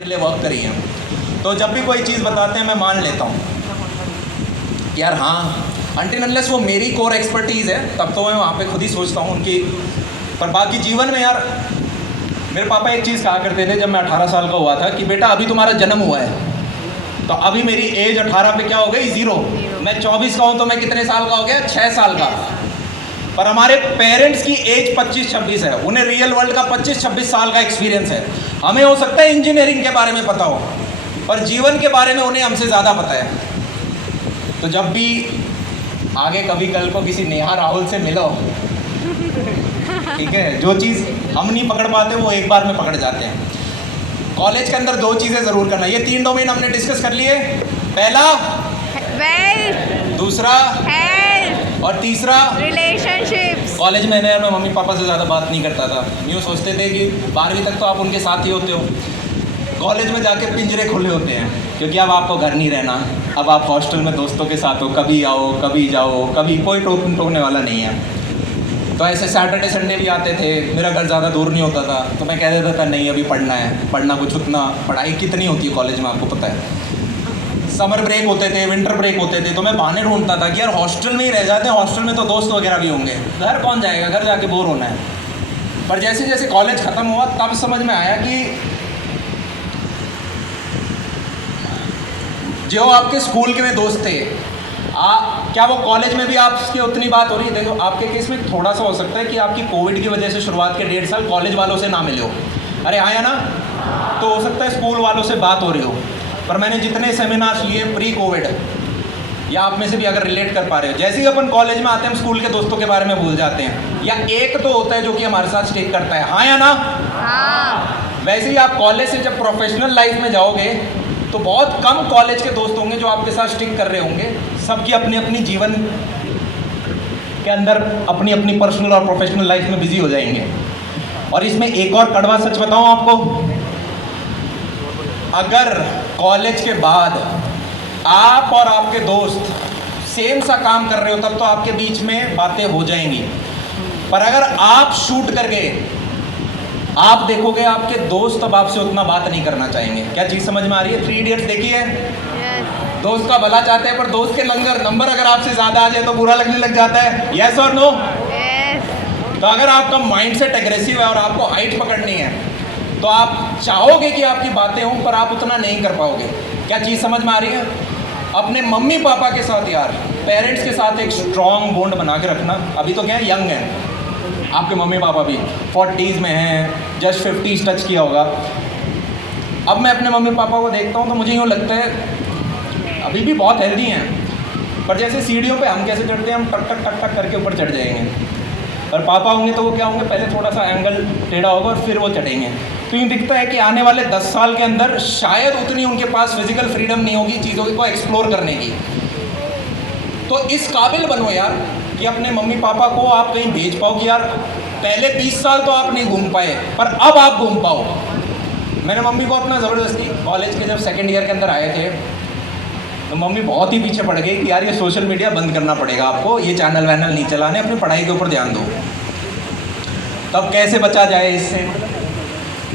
के लिए वर्क करी है, तो जब भी कोई चीज़ बताते हैं मैं मान लेता हूँ यार हाँ, अनटिल अनलेस वो मेरी कोर एक्सपर्टीज़ है तब तो मैं वहाँ पे खुद ही सोचता हूँ उनकी। पर बाकी जीवन में यार मेरे पापा एक चीज़ कहा करते थे जब मैं 18 साल का हुआ था कि बेटा अभी तुम्हारा जन्म हुआ है, तो अभी मेरी एज 18 पे क्या हो गई, 0। मैं 24 का हूँ तो मैं कितने साल का हो गया, 6 साल का। पर हमारे पेरेंट्स की एज 25-26 है, उन्हें रियल वर्ल्ड का 25-26 साल का एक्सपीरियंस है। हमें हो सकता है इंजीनियरिंग के बारे में पता हो, पर जीवन के बारे में उन्हें हमसे ज़्यादा पता है। तो जब भी आगे कभी कल को किसी नेहा राहुल से मिलो, ठीक है, जो चीज़ हम नहीं पकड़ पाते वो एक बार में पकड़ जाते हैं। कॉलेज के अंदर 2 चीज़ें ज़रूर करना, ये 3 डोमेन हमने डिस्कस कर लिए। पहला वेल्थ, दूसरा हेल्थ और तीसरा रिलेशनशिप्स। कॉलेज में यार मैं मम्मी पापा से ज़्यादा बात नहीं करता था। यूँ सोचते थे कि 12वीं तक तो आप उनके साथ ही होते हो, कॉलेज में जाके पिंजरे खुले होते हैं, क्योंकि अब आपको घर नहीं रहना, अब आप हॉस्टल में दोस्तों के साथ हो, कभी आओ कभी जाओ, कभी कोई टोकने वाला नहीं है। तो ऐसे सैटरडे संडे भी आते थे, मेरा घर ज़्यादा दूर नहीं होता था, तो मैं कह देता था नहीं अभी पढ़ना है, पढ़ना कुछ उतना, पढ़ाई कितनी होती है कॉलेज में आपको पता है। समर ब्रेक होते थे, विंटर ब्रेक होते थे, तो मैं बहाने ढूंढता था कि यार हॉस्टल में ही रह जाते हैं, हॉस्टल में तो दोस्त वगैरह भी होंगे, घर कौन जाएगा, घर जाके बोर होना है। पर जैसे जैसे कॉलेज ख़त्म हुआ तब समझ में आया कि जो आपके स्कूल के में दोस्त थे, क्या वो कॉलेज में भी आपकी उतनी बात हो रही है। देखो आपके केस में थोड़ा सा हो सकता है कि आपकी कोविड की वजह से शुरुआत के 1.5 साल कॉलेज वालों से ना मिले हो, अरे आया ना, तो हो सकता है स्कूल वालों से बात हो रही हो। पर मैंने जितने सेमिनार्स लिए प्री कोविड, या आप में से भी अगर रिलेट कर पा रहे हो, जैसे ही अपन कॉलेज में आते हैं हम स्कूल के दोस्तों के बारे में भूल जाते हैं, या एक तो होता है जो कि हमारे साथ स्टिक करता है, हाँ या ना। हाँ। वैसे ही आप कॉलेज से जब प्रोफेशनल लाइफ में जाओगे तो बहुत कम कॉलेज के दोस्त होंगे जो आपके साथ स्टिक कर रहे होंगे। सबकी अपनी अपनी जीवन के अंदर अपनी अपनी पर्सनल और प्रोफेशनल लाइफ में बिजी हो जाएंगे। और इसमें एक और कड़वा सच बताऊं आपको, अगर कॉलेज के बाद आप और आपके दोस्त सेम सा काम कर रहे हो तब तो आपके बीच में बातें हो जाएंगी। पर अगर आप शूट कर गए, आप देखोगे आपके दोस्त अब आपसे उतना बात नहीं करना चाहेंगे। क्या चीज़ समझ में आ रही है? 3 इडियट्स देखी है? दोस्त का भला चाहते हैं पर दोस्त के नंबर अगर आपसे ज़्यादा आ जाए तो बुरा लगने लग जाता है, यस और नो? तो अगर आपका माइंडसेट एग्रेसिव है और आपको हाइट पकड़नी है तो आप चाहोगे कि आपकी बातें हों पर आप उतना नहीं कर पाओगे। क्या चीज़ समझ में आ रही है? अपने मम्मी पापा के साथ यार, पेरेंट्स के साथ एक स्ट्रॉन्ग बॉन्ड बना के रखना। अभी तो क्या है, यंग है आपके मम्मी पापा भी, 40s में हैं, जस्ट 50s टच किया होगा। अब मैं अपने मम्मी पापा को देखता हूँ तो मुझे यूँ लगता है अभी भी बहुत हेल्दी हैं, पर जैसे सीढ़ियों पे हम कैसे चढ़ते हैं, हम टक टक टक टक करके ऊपर चढ़ जाएंगे। और पापा होंगे तो वो क्या होंगे, पहले थोड़ा सा एंगल टेढ़ा होगा और फिर वो चढ़ेंगे। तो यूँ दिखता है कि आने वाले 10 साल के अंदर शायद उतनी उनके पास फिजिकल फ्रीडम नहीं होगी चीज़ों को एक्सप्लोर करने की। तो इस काबिल बनो यार कि अपने मम्मी पापा को आप कहीं भेज पाओ कि यार पहले 20 साल तो आप नहीं घूम पाए पर अब आप घूम पाओ। मैंने मम्मी को अपना ज़बरदस्ती कॉलेज के जब 2nd ईयर के अंदर आए थे तो मम्मी बहुत ही पीछे पड़ गई कि यार ये सोशल मीडिया बंद करना पड़ेगा आपको, ये चैनल वैनल नहीं चलाने, अपनी पढ़ाई के ऊपर ध्यान दो। तब कैसे बचा जाए इससे,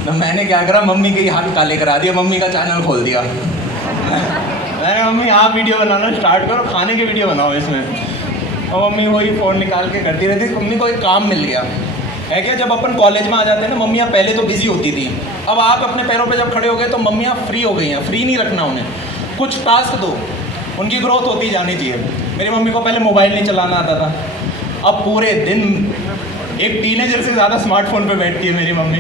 तो मैंने क्या करा, मम्मी के हाथ काले करा दिया, मम्मी का चैनल खोल दिया। मैंने मम्मी आप वीडियो बनाना स्टार्ट करो, खाने के वीडियो बनाओ इसमें। और मम्मी वही फ़ोन निकाल के करती रहती। मम्मी को एक काम मिल गया है क्या, जब अपन कॉलेज में आ जाते हैं ना, मम्मियाँ पहले तो बिजी होती थी, अब आप अपने पैरों पे जब खड़े हो गए तो मम्मियाँ फ्री हो गई हैं। फ्री नहीं रखना उन्हें, कुछ टास्क दो, उनकी ग्रोथ होती जानी चाहिए। मेरी मम्मी को पहले मोबाइल नहीं चलाना आता था, अब पूरे दिन एक टीनेजर से ज़्यादा स्मार्टफोन पे बैठती है मेरी मम्मी।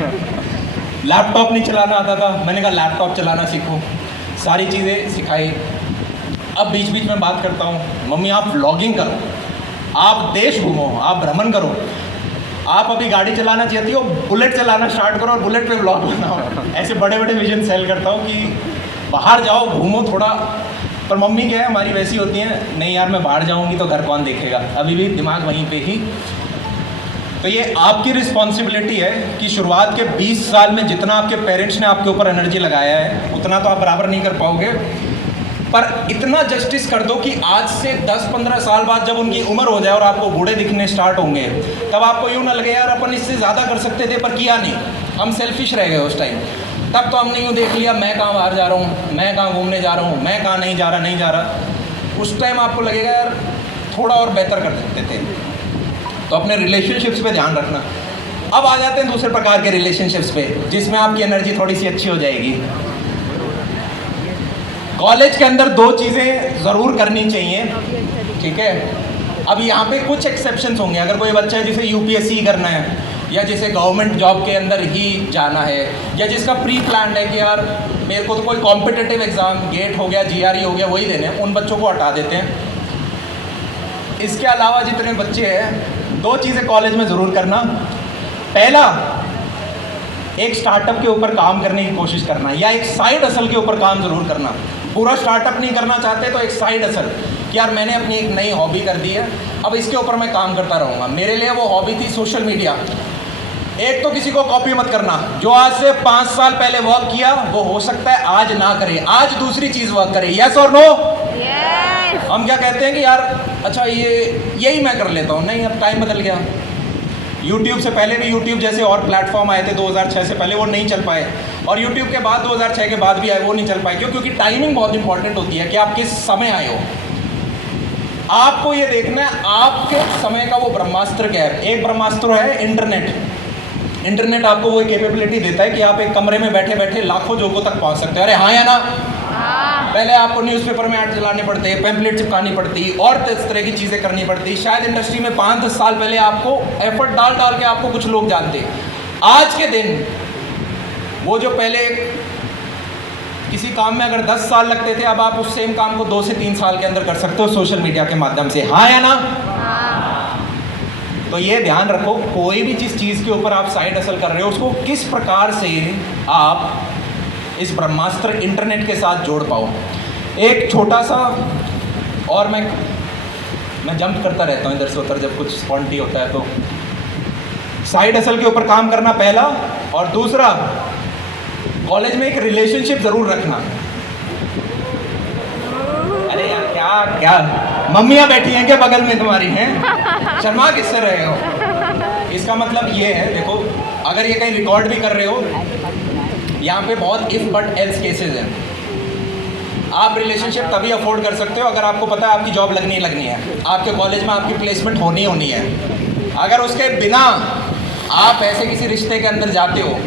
लैपटॉप नहीं चलाना आता था, मैंने कहा लैपटॉप चलाना सीखो, सारी चीज़ें सिखाई। अब बीच बीच में बात करता हूँ, मम्मी आप व्लॉगिंग करो, आप देश घूमो, आप भ्रमण करो, आप अभी गाड़ी चलाना चाहती हो, बुलेट चलाना स्टार्ट करो और बुलेट पे व्लॉग बनाओ। ऐसे बड़े बड़े विजन सेल करता हूँ कि बाहर जाओ, घूमो थोड़ा। पर मम्मी क्या है हमारी वैसी होती है, नहीं यार मैं बाहर जाऊँगी तो घर कौन देखेगा, अभी भी दिमाग वहीं पे ही। तो ये आपकी रिस्पॉन्सिबिलिटी है कि शुरुआत के 20 साल में जितना आपके पेरेंट्स ने आपके ऊपर एनर्जी लगाया है उतना तो आप बराबर नहीं कर पाओगे, पर इतना जस्टिस कर दो कि आज से 10-15 साल बाद जब उनकी उम्र हो जाए और आपको बूढ़े दिखने स्टार्ट होंगे तब आपको यूँ ना लगे यार अपन इससे ज़्यादा कर सकते थे पर किया नहीं, हम सेल्फिश रह गए उस टाइम। तब तो हमने यूँ देख लिया, मैं कहाँ बाहर जा रहा हूँ, मैं कहाँ घूमने जा रहा हूँ, मैं कहाँ नहीं जा रहा। उस टाइम आपको लगेगा यार थोड़ा और बेहतर कर सकते थे। तो अपने रिलेशनशिप्स पे ध्यान रखना। अब आ जाते हैं दूसरे प्रकार के रिलेशनशिप्स पे, जिसमें आपकी एनर्जी थोड़ी सी अच्छी हो जाएगी। कॉलेज के अंदर 2 चीज़ें ज़रूर करनी चाहिए, ठीक है। अब यहाँ पे कुछ एक्सेप्शंस होंगे। अगर कोई बच्चा है जिसे यूपीएससी करना है, या जिसे गवर्नमेंट जॉब के अंदर ही जाना है, या जिसका प्री प्लान है कि यार मेरे को तो कोई कॉम्पिटिटिव एग्ज़ाम, गेट हो गया, जीआरई हो गया, वही देने हैं, उन बच्चों को हटा देते हैं। इसके अलावा जितने बच्चे हैं, 2 चीज़ें कॉलेज में ज़रूर करना। पहला, एक स्टार्टअप के ऊपर काम करने की कोशिश करना, या एक साइड हसल के ऊपर काम ज़रूर करना। पूरा स्टार्टअप नहीं करना चाहते तो एक साइड हसल कि यार मैंने अपनी एक नई हॉबी कर दी है, अब इसके ऊपर मैं काम करता रहूँगा। मेरे लिए वो हॉबी थी सोशल मीडिया। एक तो किसी को कॉपी मत करना। जो आज से 5 साल पहले वर्क किया वो हो सकता है आज ना करे, आज दूसरी चीज़ वर्क करे। यस और नो? Yes. हम क्या कहते हैं कि यार अच्छा यही मैं कर लेता हूँ। नहीं, अब टाइम बदल गया। YouTube से पहले भी YouTube जैसे और प्लेटफॉर्म आए थे 2006 से पहले, वो नहीं चल पाए। और YouTube के बाद 2006 के बाद भी आए, वो नहीं चल पाए। क्यों? क्योंकि टाइमिंग बहुत इंपॉर्टेंट होती है कि आप किस समय आए हो। आपको ये देखना है आपके समय का वो ब्रह्मास्त्र क्या है। एक ब्रह्मास्त्र है इंटरनेट। इंटरनेट आपको वो कैपेबिलिटी देता है कि आप एक कमरे में बैठे बैठे लाखों लोगों तक पहुंच सकते हैं। अरे हाँ या ना? पहले आपको न्यूज़पेपर में ऐड चलाने पड़ते, पैम्पलेट चिपकानी पड़ती, और इस तरह की चीज़ें करनी पड़ती। शायद इंडस्ट्री में 5-10 साल पहले आपको एफर्ट डाल के आपको कुछ लोग जानते। आज के दिन वो जो पहले किसी काम में अगर 10 साल लगते थे, अब आप उस सेम काम को 2 से 3 साल के अंदर कर सकते हो सोशल मीडिया के माध्यम से। हाँ या ना? तो ये ध्यान रखो, कोई भी जिस चीज़ के ऊपर आप साइड हसल कर रहे हो उसको किस प्रकार से आप इस ब्रह्मास्त्र इंटरनेट के साथ जोड़ पाओ। एक छोटा सा, और मैं जंप करता रहता हूँ इधर से उधर जब कुछ स्पॉन्टी होता है। तो साइड हसल के ऊपर काम करना पहला, और दूसरा कॉलेज में एक रिलेशनशिप ज़रूर रखना। अरे यार क्या मम्मियाँ बैठी हैं क्या बगल में तुम्हारी हैं? शर्मा किससे रहे हो? इसका मतलब ये है, देखो अगर ये कहीं रिकॉर्ड भी कर रहे हो, यहाँ पे बहुत इफ बट एल्स केसेस हैं। आप रिलेशनशिप तभी अफोर्ड कर सकते हो अगर आपको पता है आपकी जॉब लगनी है, आपके कॉलेज में आपकी प्लेसमेंट होनी है। अगर उसके बिना आप ऐसे किसी रिश्ते के अंदर जाते हो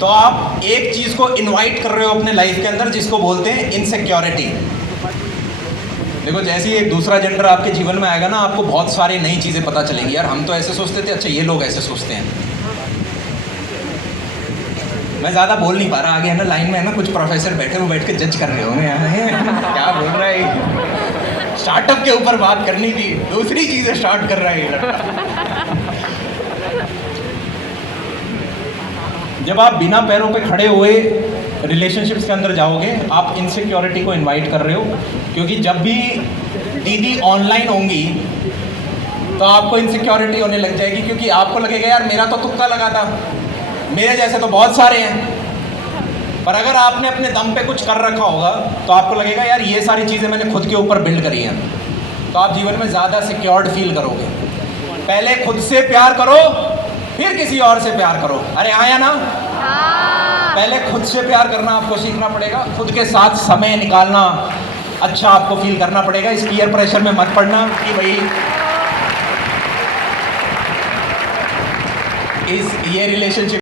तो आप एक चीज़ को इनवाइट कर रहे हो अपने लाइफ के अंदर, जिसको बोलते हैं इनसिक्योरिटी। देखो जैसे ही एक दूसरा जेंडर आपके जीवन में आएगा ना, आपको बहुत सारी नई चीज़ें पता चलेंगी। यार हम तो ऐसे सोचते थे, अच्छा ये लोग ऐसे सोचते हैं। मैं ज़्यादा बोल नहीं पा रहा, आगे है ना लाइन में है ना कुछ प्रोफेसर बैठे, वो बैठ के जज कर रहे होंगे क्या बोल रहा है। स्टार्टअप के ऊपर बात करनी थी, दूसरी चीज़ें स्टार्ट कर रहा है ये लड़का। जब आप बिना पैरों पे खड़े हुए रिलेशनशिप्स के अंदर जाओगे, आप इनसिक्योरिटी को इनवाइट कर रहे हो। क्योंकि जब भी दीदी ऑनलाइन होंगी तो आपको इनसिक्योरिटी होने लग जाएगी, क्योंकि आपको लगेगा यार मेरा तो तुक्का लगा था, मेरे जैसे तो बहुत सारे हैं। पर अगर आपने अपने दम पे कुछ कर रखा होगा तो आपको लगेगा यार ये सारी चीज़ें मैंने खुद के ऊपर बिल्ड करी हैं, तो आप जीवन में ज़्यादा सिक्योर्ड फील करोगे। पहले खुद से प्यार करो, फिर किसी और से प्यार करो। अरे हाँ या ना? पहले खुद से प्यार करना आपको सीखना पड़ेगा, खुद के साथ समय निकालना अच्छा आपको फील करना पड़ेगा। इस पीयर प्रेशर में मत पड़ना कि भाई ये रिलेशनशिप